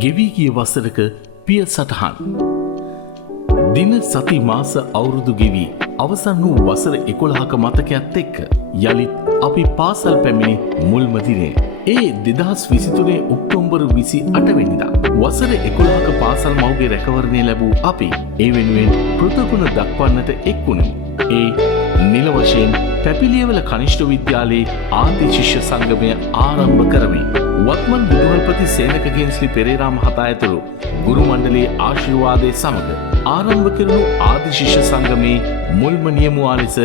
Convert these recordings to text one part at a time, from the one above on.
ගෙවී ගිය වසරක පිය සටහන්. දින සති මාස අවුරුදු ගෙවී අවසන් වූ වසර 11ක මතකයත් එක්ක යළිත් අපි පාසල් පැමිණි මුල්ම දිනය. ඒ 2023 ඔක්තෝබර් 28 වෙනිදා. වසර 11ක පාසල් මව්ගේ රැකවරණය ලැබූ අපි ඒ වෙනුවෙන් කෘතගුණ දක්වන්නට එක් වුණෙමු. ඒ නිල වශයෙන් පැපිලියවල කනිෂ්ඨ විද්‍යාලයේ ආදි ශිෂ්‍ය සංගමය ආරම්භ කරමින් වත්මන් විදුහල්පති සේනක ගෙන්ස්ලි පෙරේරා මහතා ඇතුළු ගුරු මණ්ඩලයේ ආශිර්වාදයේ සමග ආරම්භ කෙරුණු ආදි ශිෂ්‍ය සංගමේ මුල්ම නියමුවා ලෙස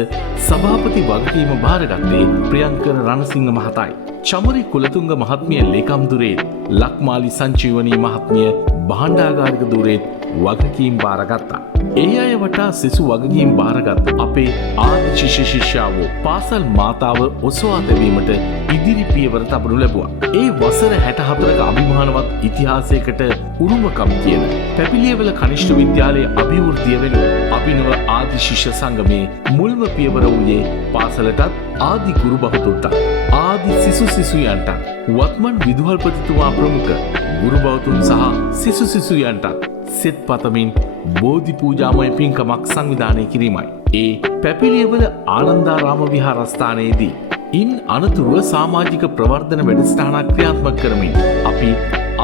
සභාපති වගකීම භාරගත්තේ ප්‍රියංකර රණසිංහ මහතායි. චමරි කුලතුංග මහත්මිය ලේකම් දුරේ, ලක්මාලි සංජීවනී මහත්මිය භාණ්ඩාගාරික දුරේ වගකීම් භාරගත්තා. ඒ අය වටා සිසු වගකීම් භාරගත් අපේ ආදි ශිෂ්‍ය ශිෂ්‍යාවෝ පාසල් මාතාව ඔසවා තැබීමට ඉදිරි පියවර තබනු ලැබුවා. ඒ වසර 64ක අභිමානවත් ඉතිහාසයකට උරුමකම් කියන පැපිලියවල කනිෂ්ඨ විද්‍යාලයේ අභිවෘද්ධිය වෙනුවෙන් අභිනව ආදි ශිෂ්‍ය සංගමේ මුල්ම පියවර වූයේ පාසලටත් ආදි ගුරු බහුතුන්ටත් ආදි සිසු සිසුයන්ටත් වත්මන් විදුහල්පතිතුමා ප්‍රමුඛ ගුරු බහුතුන් සහ සිසු සිසුයන්ටත් සෙත් පතමින් බෝධි පූජාමය පින්කමක් සංවිධානය කිරීමයි. ඒ පැපිලියවල ආනන්දාරාම විහාරස්ථානයේදී ඉන් අනතුරුව සාමාජික ප්‍රවර්ධන වැඩසටහනක් ක්‍රියාත්මක කරමින් අපි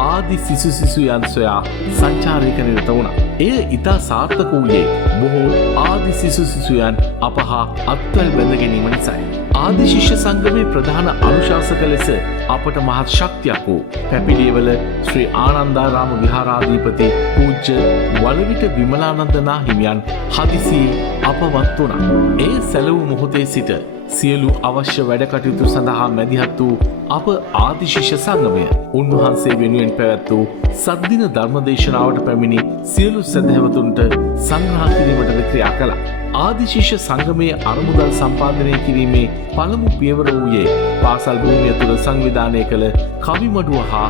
ආදි සිසු සිසුයන් සොයා සංචාරයක නිරත වුණා. එය ඉතා සාර්ථක වූයේ බොහෝ ආදි සිසු සිසුයන් අප හා අත්වැල් බැඳ ගැනීම නිසායි. ආදි ශිෂ්‍ය සංගමේ ප්‍රධාන අනුශාසක ලෙස අපට මහත් ශක්තියක් වූ පැපිලියවල ශ්‍රී ආනන්දාරාම විහාරාධිපති පූජ්‍ය වලවිට විමලානන්ද නාහිමියන් හදිසියේ අපවත් වුණා. ඒ සැලවූ මොහොතේ සිට සියලු අවශ්‍ය වැඩ කටයුතු සඳහා මැදිහත් වූ අප ආදි ශිෂ්‍ය සංගමය උන්වහන්සේ වෙනුවෙන් පැවැත් වූ සද්දින ධර්මදේශනාවට පැමිණි සියලු සදහැවතුන්ට සංග්‍රහ කිරීමටද ක්‍රියා කළා. ආදි ශිෂ්‍ය සංගමයේ අරමුදල් සම්පාදනය කිරීමේ පළමු පියවර වූයේ පාසල් භූමිය තුළ සංවිධානය කළ කවිමඩුව හා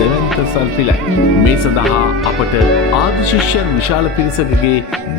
දෙවන්ත සල්පිලයි. මේ සඳහා අපට ආදි ශිෂ්‍යයන් විශාල පිරිසකගේ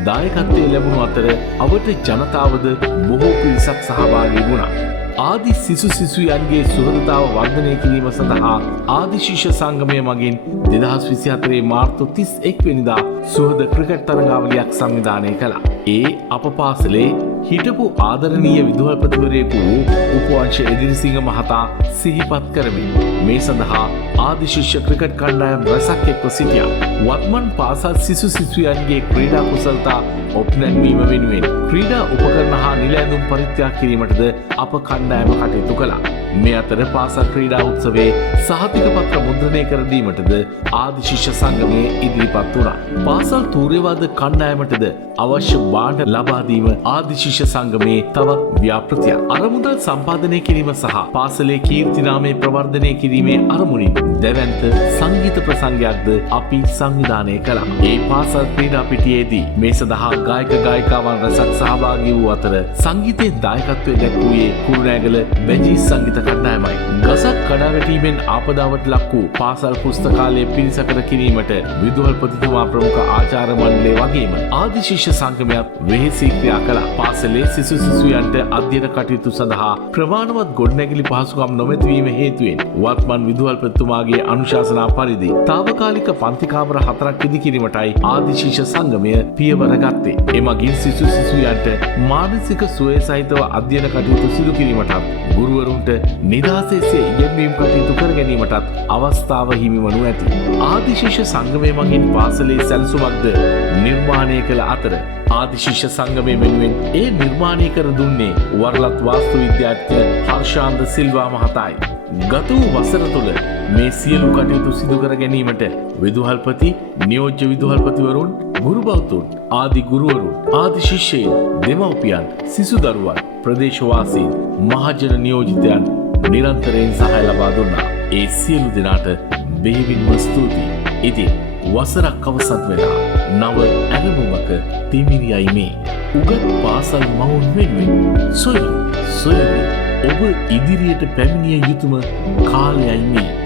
දායකත්වය ලැබුණු අතර අවට ජනතාවද බොහෝ පිරිසක් සහභාගී වුණා. ආදි සිසු සිසුයන්ගේ සුහදතාව වර්ධනය කිරීම සඳහා ආදි ශිෂ්‍ය සංගමය මගින් 2024 මාර්තු 31 වෙනිදා සුහද ක්‍රිකට් තරගාවලියක් සංවිධානය කළා. ඒ අප පාසලේ හිටපු ආදරණීය විදුහල්පතිවරයෙකු වූ උපවංශ එදිරිසිංහ මහතා සිහිපත් කරමින් මේ සඳහා ආදි ශිෂ්‍ය ක්‍රිකට් කණ්ඩායම් රැසක් එක්ව සිටියා. වත්මන් පාසල් සිසු සිසුයන්ගේ ක්‍රීඩා කුසලතා ඔප්නැන්වීම වෙනුවෙන් ක්‍රීඩා උපකරණ හා නිල ඇඳුම් පරිත්‍යාග කිරීමටද අප කණ්ඩායම කටයුතු කළා. මේ අතර පාසල් ක්‍රීඩා උත්සවයේ සහතික පත්‍ර මුද්‍රණය කර දීමටද ආදි ශිෂ්‍ය සංගමයේ ඉදිරිපත් වුණා. පාසල් තූර්යවාද කණ්ඩායමටද අවශ්‍ය භාණ්ඩ ලබා දීම ආදි ශිෂ්‍ය සංගමයේ තවත් ව්‍යාපෘතියක්. අරමුදල් සම්පාදනය කිරීම සහ පාසලේ කීර්තිනාමය ප්‍රවර්ධනය කිරීමේ අරමුණින් දැවැන්ත සංගීත ප්‍රසංගයක්ද අපි සංවිධානය කළා. ඒ පාසල් ක්‍රීඩා පිටියේදී මේ සඳහා ගායක ගායිකාවන් රැසක් සහභාගී වූ අතර සංගීතයේ දායකත්වය දැක්වූයේ කුරුණෑගල බැජී සංගීත කණ්ඩායමයි. ගසක් කඩාවැටීමෙන් ආපදාවට ලක් වූ පාසල් පුස්තකාලය පිරිසකර කිරීමට විදුහල්පතිතුමා ප්‍රමුඛ ආචාර්ය මණ්ඩලය වගේම ආදි ශිෂ්‍ය සංගමයක් වෙහෙසී ක්‍රියා කළා. පාසලේ සිසු සිසුයන්ට අධ්‍යයන කටයුතු සඳහා ප්‍රමාණවත් ගොඩනැගිලි පහසුකම් නොමැතිවීම හේතුවෙන් වත්මන් විදුහල්පතිතුමාගේ අනුශාසනා පරිදි තාවකාලික පන්ති කාමර 4ක් ඉදි කිරීමටයි ආදි ශිෂ්‍ය සංගමය පියවර ගත්තේ. එමගින් සිසු සිසුයන්ට මානසික සුවය සහිතව අධ්‍යයන කටයුතු සිදු කිරීමටත් ගුරුවරුන්ට නිදහසේ ඉගෙනීම් කටයුතු කර ගැනීමටත් අවස්ථාව හිමි වනු ඇති. ආදි ශිෂ්‍ය සංගමය මගින් පාසලේ සැලසුමක්ද නිර්මාණය කළ අතර ආදි ශිෂ්‍ය සංගමය වෙනුවෙන් ඒ නිර්මාණය කර දුන්නේ වරලත් වාස්තු විද්‍යාඥ හර්ෂාන්ද සිල්වා මහතායි. ගත වූ වසර තුළ මේ සියලු කටයුතු සිදු කර ගැනීමට විදුහල්පති, නියෝජ්‍ය විදුහල්පතිවරුන්, ගුරු බෞතුන්, ආදි ගුරුවරුන්, ආදි ශිෂ්‍යයන්, දෙමව්පියන්, සිසු දරුවන්, ප්‍රදේශවාසීන්, මහජන නියෝජිතයන් නිරන්තරයෙන් සහාය ලබා දුන්නා. ඒ සියලු දෙනාට බෙහෙවින්ම ස්තුතියි. ඉතින් වසරක් අවසන් වෙලා නව ඇරඹුමක තිමිරියයි මේ. උගත් පාසල් මවුන් වෙනුවෙන් සොයමි ඔබ ඉදිරියට පැමිණිය යුතුම කාලයයි මේ.